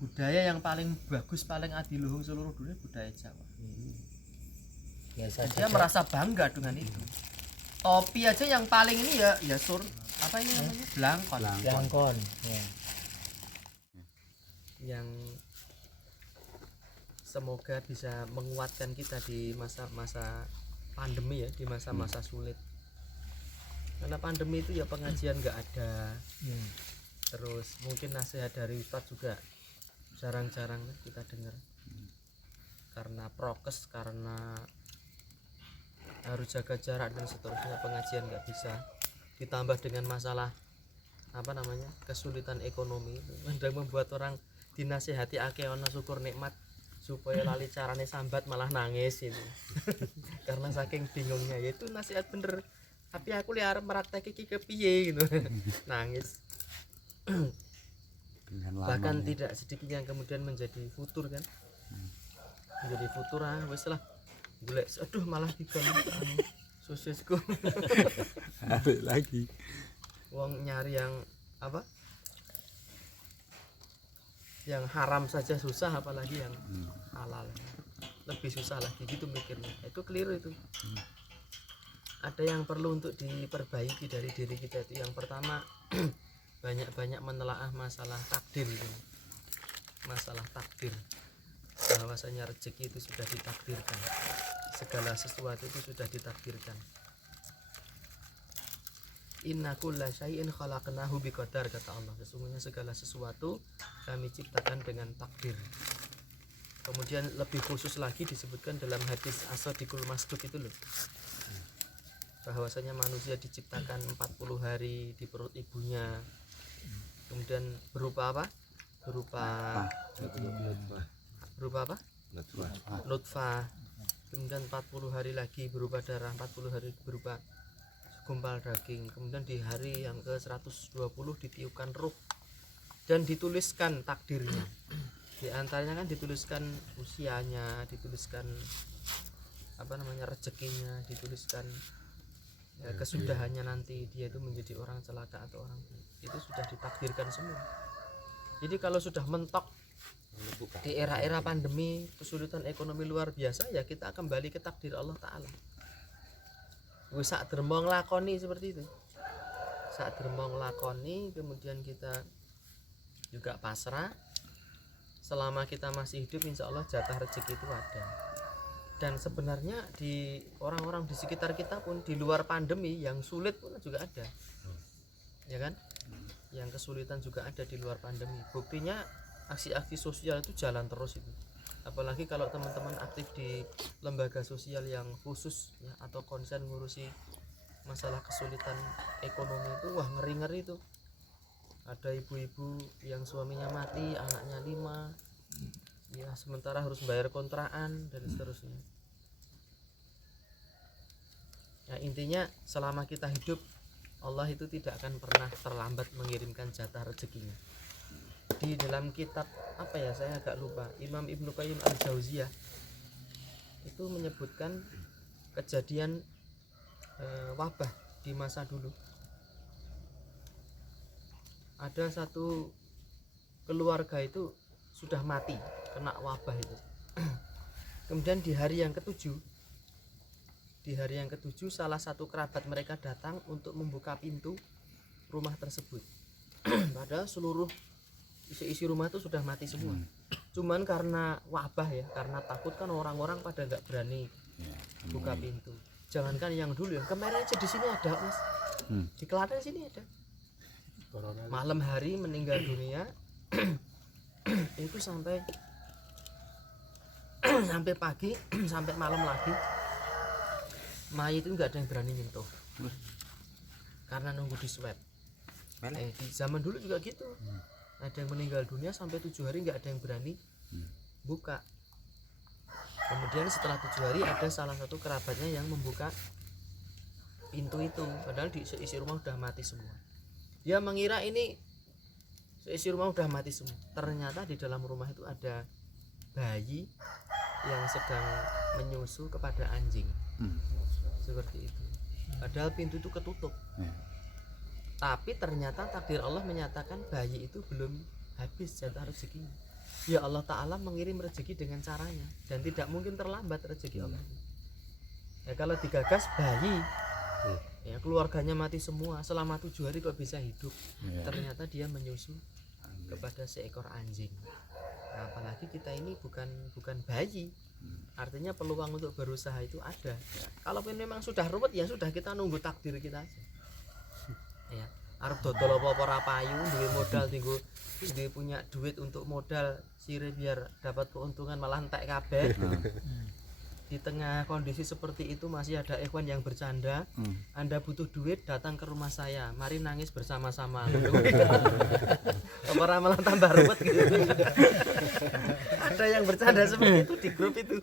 budaya yang paling bagus, paling adiluhung seluruh dunia budaya Jawa. Biasa Dia merasa bangga dengan itu. Topi aja yang paling ini ya apa ini namanya? Blangkon. Blangkon. Ya. Yang semoga bisa menguatkan kita di masa-masa pandemi ya, di masa-masa sulit. Karena pandemi itu ya pengajian nggak ada. Terus mungkin nasihat dari Ustadz juga jarang-jarang kita dengar. Karena prokes, karena harus jaga jarak dan seterusnya, pengajian nggak bisa. Ditambah dengan masalah apa namanya, kesulitan ekonomi itu yang membuat orang dinasihati akeh ana syukur nikmat supaya lali carane sambat malah nangis itu. Karena saking bingungnya, yaitu nasihat bener, tapi aku lihat praktek iki kepiye gitu. Nangis. Bahkan tidak sedikit yang kemudian menjadi futur kan. Menjadi futur wis lah. Golek aduh malah diganggu sosisku. Balik lagi. Wong nyari yang apa? Yang haram saja susah, apalagi yang halal. Lebih susah lagi gitu mikirnya. Itu keliru itu. Ada yang perlu untuk diperbaiki dari diri kita itu. Yang pertama banyak-banyak menelaah masalah takdir itu. Masalah takdir. Bahwasanya rezeki itu sudah ditakdirkan. Segala sesuatu itu sudah ditakdirkan. Inna kulla syai'in khalaqnahu biqadar, kata Allah. Sesungguhnya segala sesuatu kami ciptakan dengan takdir. Kemudian lebih khusus lagi disebutkan dalam hadis As-Shadiqul Masduq itu loh, bahwasanya manusia diciptakan 40 hari di perut ibunya. Kemudian berupa apa? Berupa apa? Nutfah. Kemudian 40 hari lagi berupa darah, 40 hari berupa gumpal daging. Kemudian di hari yang ke 120 ditiupkan ruh dan dituliskan takdirnya. Di antaranya kan dituliskan usianya, dituliskan apa namanya, rezekinya, dituliskan kesudahannya nanti dia itu menjadi orang celaka atau orang baik. Itu sudah ditakdirkan semua. Jadi kalau sudah mentok di era-era pandemi, kesulitan ekonomi luar biasa, ya kita kembali ke takdir Allah Ta'ala. Wis sak dermong lakoni seperti itu. Sak dermong lakoni, kemudian kita juga pasrah. Selama kita masih hidup, insya Allah jatah rezeki itu ada. Dan sebenarnya di orang-orang di sekitar kita pun di luar pandemi yang sulit pun juga ada, ya kan? Yang kesulitan juga ada di luar pandemi. Buktinya aksi-aksi sosial itu jalan terus itu. Apalagi kalau teman-teman aktif di lembaga sosial yang khusus ya, atau konsen ngurusi masalah kesulitan ekonomi itu, wah ngeri-ngeri itu. Ada ibu-ibu yang suaminya mati, anaknya 5 ya, sementara harus bayar kontrakan dan seterusnya. Ya, intinya selama kita hidup, Allah itu tidak akan pernah terlambat mengirimkan jatah rezekinya. Di dalam kitab apa ya, saya agak lupa, Imam Ibnu Qayyim Al-Jauziyah itu menyebutkan kejadian wabah di masa dulu. Ada satu keluarga itu sudah mati kena wabah itu. Kemudian di hari yang ketujuh salah satu kerabat mereka datang untuk membuka pintu rumah tersebut. Padahal seluruh isi rumah itu sudah mati semua. Cuman karena wabah ya, karena takut kan orang-orang pada nggak berani buka pintu. Jangankan yang dulu, yang kemarin aja di sini ada mas, di Klaten sini ada. Malam hari meninggal dunia itu sampai pagi, sampai malam lagi mayit itu nggak ada yang berani nyentuh karena nunggu di swab. Di zaman dulu juga gitu. Ada yang meninggal dunia sampai 7 hari nggak ada yang berani buka. Kemudian setelah 7 hari ada salah satu kerabatnya yang membuka pintu itu, padahal di isi rumah udah mati semua. Dia mengira ini isi rumah udah mati semua. Ternyata di dalam rumah itu ada bayi yang sedang menyusu kepada anjing. Seperti itu. Padahal pintu itu ketutup. Tapi ternyata takdir Allah menyatakan bayi itu belum habis jatah rezekinya. ya Allah Ta'ala mengirim rezeki dengan caranya, dan tidak mungkin terlambat rezeki Allah. Ya kalau digagas bayi, ya keluarganya mati semua selama 7 hari kok bisa hidup, ternyata dia menyusu kepada seekor anjing. Nah, apalagi kita ini bukan bayi, artinya peluang untuk berusaha itu ada. Kalaupun memang sudah ruwet, ya sudah, kita nunggu takdir kita aja. Ya, arep dodol apa ora payu, duwe modal tinggo, dia punya duit untuk modal sire biar dapat keuntungan malah entek kabeh. Di tengah kondisi seperti itu masih ada ikhwan yang bercanda, Anda butuh duit, datang ke rumah saya, mari nangis bersama-sama. Apa malah tambah ruwet gitu. Ada yang bercanda seperti itu di grup itu,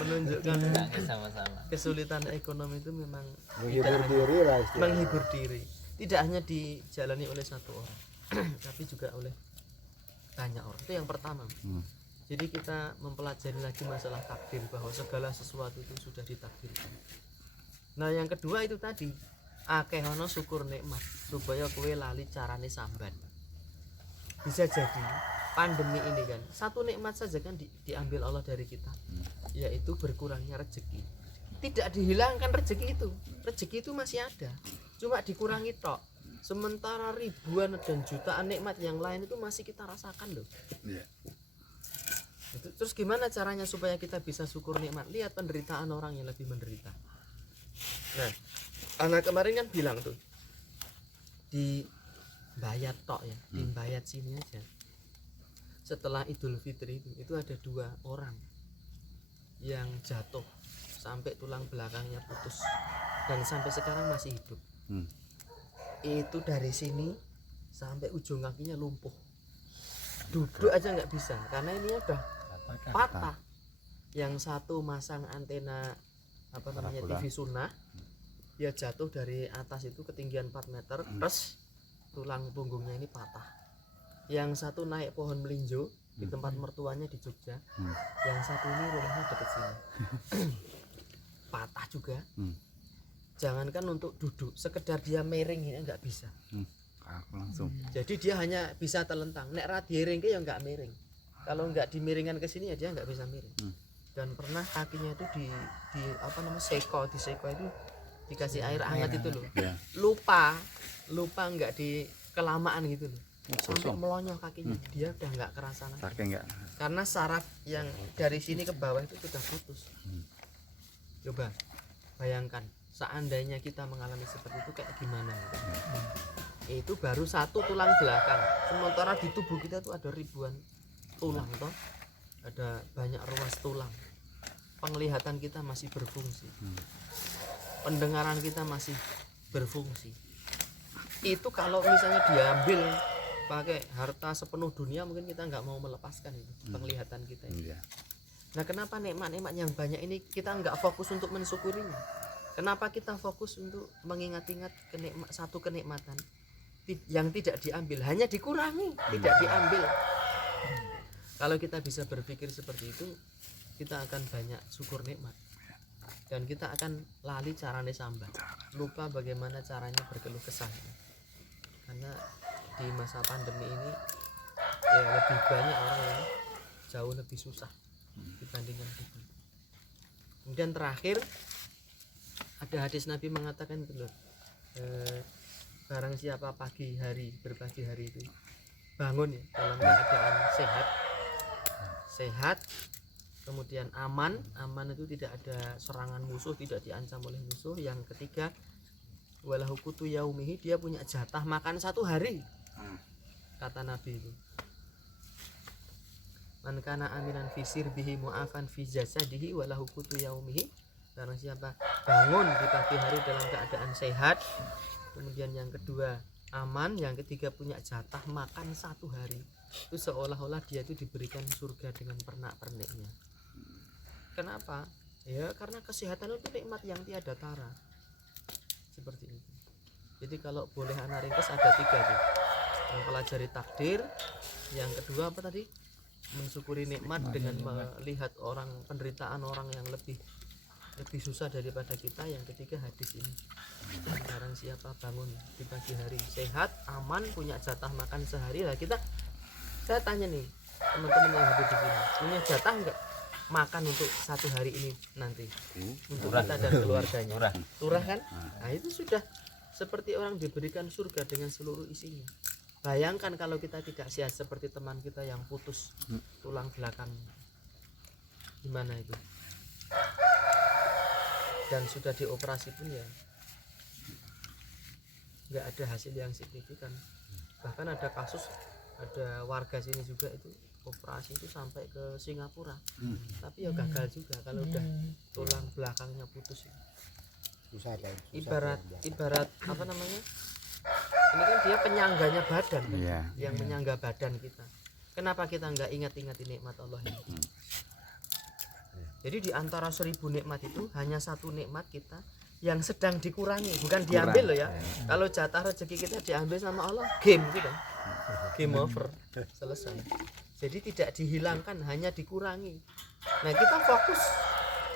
menunjukkan sama-sama. kesulitan ekonomi itu memang Menghibur diri lah istilahnya. menghibur diri, tidak hanya dijalani oleh satu orang tapi juga oleh banyak orang. Itu yang pertama. Jadi kita mempelajari lagi masalah takdir, bahwa segala sesuatu itu sudah ditakdirkan. Nah yang kedua itu tadi, akeh ono syukur nikmat supaya kowe lali carane sambat. Bisa jadi pandemi ini kan satu nikmat saja kan diambil Allah dari kita, yaitu berkurangnya rezeki. Tidak dihilangkan rezeki itu, rezeki itu masih ada, cuma dikurangi tok. Sementara ribuan dan jutaan nikmat yang lain itu masih kita rasakan loh. Terus gimana caranya supaya kita bisa syukur nikmat? Lihat penderitaan orang yang lebih menderita. Nah, anak kemarin kan bilang tuh di Bayat tok ya, di Bayat sini aja. Setelah Idul Fitri itu ada 2 orang yang jatuh sampai tulang belakangnya putus dan sampai sekarang masih hidup. Itu dari sini sampai ujung kakinya lumpuh, duduk aja nggak bisa karena ini udah patah. Yang satu masang antena TV sunnah, dia jatuh dari atas itu ketinggian 4 meter, terus tulang punggungnya ini patah. Yang satu naik pohon melinjo di tempat mertuanya di Jogja, yang satu ini rumahnya dekat sini, patah juga. Jangankan untuk duduk, sekedar dia miring ini nggak bisa. Aku langsung. Jadi dia hanya bisa telentang. Nek ra diiring ke ya nggak miring. Kalau nggak dimiringkan ke sini ya dia nggak bisa miring. Dan pernah kakinya itu di seko itu dikasih air hangat itu loh. Lupa nggak di kelamaan gitu loh. Sampai melonyoh kakinya, dia udah nggak kerasa lagi. Pakai enggak? Karena saraf yang dari sini ke bawah itu sudah putus. Coba bayangkan, seandainya kita mengalami seperti itu kayak gimana? Itu baru satu tulang belakang, sementara di tubuh kita tuh ada ribuan tulang toh, ada banyak ruas tulang. Penglihatan kita masih berfungsi, pendengaran kita masih berfungsi. Itu kalau misalnya diambil pakai harta sepenuh dunia, mungkin kita nggak mau melepaskan itu penglihatan kita ini. Nah kenapa nikmat-nikmat yang banyak ini kita nggak fokus untuk mensyukurinya? Kenapa kita fokus untuk mengingat-ingat satu kenikmatan yang tidak diambil, hanya dikurangi, tidak diambil? Kalau kita bisa berpikir seperti itu, kita akan banyak syukur nikmat, dan kita akan lali carane sambat, lupa bagaimana caranya berkeluh kesah. Karena di masa pandemi ini ya lebih banyak orang yang jauh lebih susah dibandingkan kita. Kemudian terakhir ada hadis Nabi mengatakan itu loh, barang siapa berbagi hari itu bangun ya dalam keadaan sehat, kemudian aman itu tidak ada serangan musuh, tidak diancam oleh musuh. Yang ketiga, walahu qutu yaumihi, dia punya jatah makan 1 hari. Kata Nabi itu, man kana aminan fi sirbihi mu'afan fi jasadihi walahu qutu yaumihi, barang siapa bangun di pagi hari dalam keadaan sehat, kemudian yang kedua aman, yang ketiga punya jatah makan 1 hari, itu seolah-olah dia itu diberikan surga dengan pernak-perniknya. Kenapa? Ya karena kesehatan itu nikmat yang tiada tara. Seperti itu. Jadi kalau boleh anak ringkas ada 3 tuh. Mempelajari takdir, yang kedua apa tadi? Mensyukuri nikmat dengan melihat penderitaan orang yang lebih susah daripada kita. Yang ketiga hadis ini, barang siapa bangun di pagi hari sehat, aman, punya jatah makan sehari. Lah saya tanya nih, teman-teman yang hadir di sini punya jatah enggak makan untuk 1 hari ini nanti untuk kita dan keluarganya? Murah kan? Nah itu sudah seperti orang diberikan surga dengan seluruh isinya. Bayangkan kalau kita tidak sehat seperti teman kita yang putus tulang belakang, gimana itu? Dan sudah dioperasi pun ya nggak ada hasil yang signifikan. Bahkan ada kasus, ada warga sini juga itu operasi itu sampai ke Singapura, tapi ya gagal juga kalau udah tulang belakangnya putus. Susah kan. Ibarat apa namanya? Ini kan dia penyangganya badan kan? Iya. Yang menyangga badan kita. Kenapa kita nggak ingat-ingat nikmat Allah ini? Jadi di antara 1000 nikmat itu hanya 1 nikmat kita yang sedang dikurangi, bukan diambil loh ya. Kalau jatah rezeki kita diambil sama Allah, game gitu kan. Game over, selesai. Jadi tidak dihilangkan, hanya dikurangi. Nah, kita fokus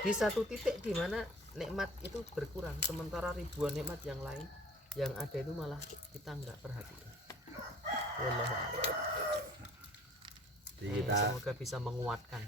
di satu titik di mana nikmat itu berkurang, sementara ribuan nikmat yang lain yang ada itu malah kita nggak perhatikan. Wallahu a'lam. Jadi kita Semoga bisa menguatkan